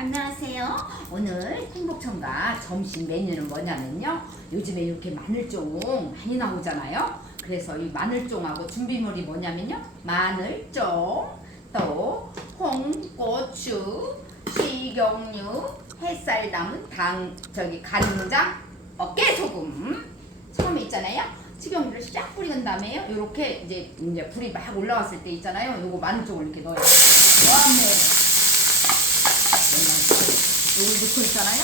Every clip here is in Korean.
안녕하세요. 오늘 행복청가 점심 메뉴는 뭐냐면요. 요즘에 이렇게 마늘종 많이 나오잖아요. 그래서 이 마늘종하고 준비물이 뭐냐면요. 마늘종, 또 홍고추, 식용유, 햇살 담은 당 저기 간장, 어, 깨소금. 처음에 있잖아요. 식용유를 쫙 뿌린 다음에요. 이렇게 이제 이제 불이 막 올라왔을 때 있잖아요. 요거 마늘종을 이렇게 넣어요. 넣으 면 이걸 넣고 있잖아요.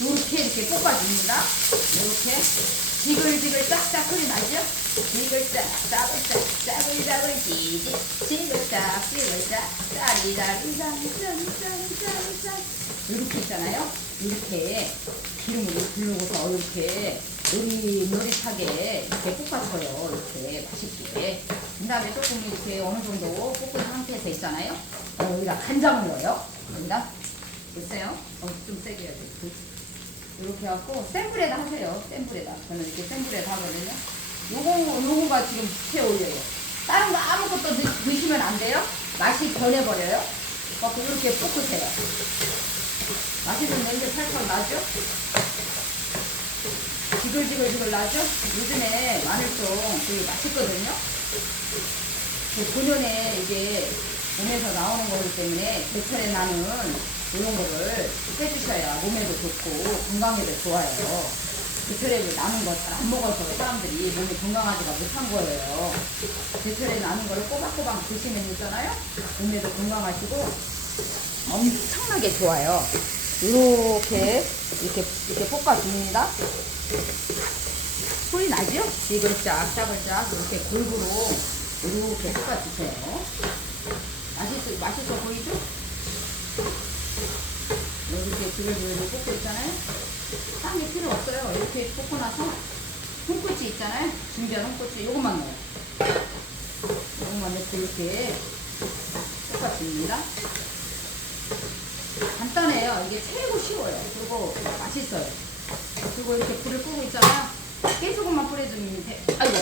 이렇게 이렇게 볶아줍니다. 이렇게 지글지글 쫙쫙 소리 나죠? 지글짝 짜글짝 짜글짜글 지지 지글짝 짜리짜리 짠짠짠짠짠 이렇게 있잖아요. 이렇게 기름을 부르고서 이렇게 노릿노릿하게 이렇게 볶아줘요. 이렇게 맛있게. 그 다음에 조금 이렇게 어느 정도 볶은 상태에서 있잖아요. 어, 여기다 간장을 넣어요. 여기다. 보세요. 어, 좀 세게 해야 돼. 그- 이렇게 해갖고 센 불에다 하세요. 센 불에다. 저는 이렇게 센 불에다 하거든요. 요거, 요거가 지금 밑에 올려요. 다른 거 아무것도 넣, 넣으시면 안 돼요. 맛이 변해버려요. 그래서 이렇게 볶으세요. 맛있는 냄새 살짝 나죠? 지글지글지글 나죠? 요즘에 마늘종 되게 맛있거든요. 그 본연의 이제 몸에서 나오는 거기 때문에 제철에 나는 이런 거를 해주셔야 몸에도 좋고 건강에도 좋아요. 제철에 나는 거 잘 안 먹어서 사람들이 몸이 건강하지가 못한 거예요. 제철에 나는 거를 꼬박꼬박 드시면 있잖아요. 몸에도 건강하시고 엄청나게 좋아요. 이렇게 이렇게 이렇게 볶아줍니다. 소리 나죠? 지글짝 짜글짝 이렇게 골고루 이렇게 볶아주세요. 맛있어 맛있어 보이죠? 이렇게 지글지글 볶고 있잖아요. 딴게 필요 없어요. 이렇게 볶고 나서 홍고추 있잖아요. 준비한 홍고추 이것만 넣어요. 이것만 넣고 이렇게 볶아줍니다. 간단해요. 이게 최고 쉬워요. 그리고 맛있어요. 그리고 이렇게 불을 끄고 있잖아요. 깨소금만 뿌려주면 돼. 아이고,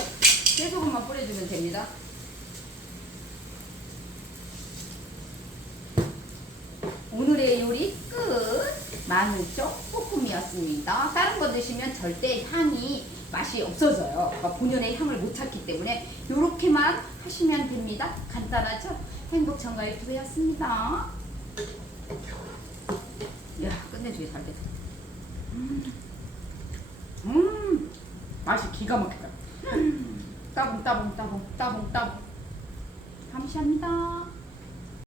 깨소금만 뿌려주면 됩니다. 오늘의 요리 끝! 마늘종 볶음이었습니다. 다른 거 드시면 절대 향이 맛이 없어져요. 그러니까 본연의 향을 못 찾기 때문에 이렇게만 하시면 됩니다. 간단하죠? 행복청가 유튜브였습니다. 야, 끝내주게 잘 됐어. 음, 음, 맛이 기가 막히다. 음, 따봉, 따봉, 따봉, 따봉, 따봉. 감사합니다.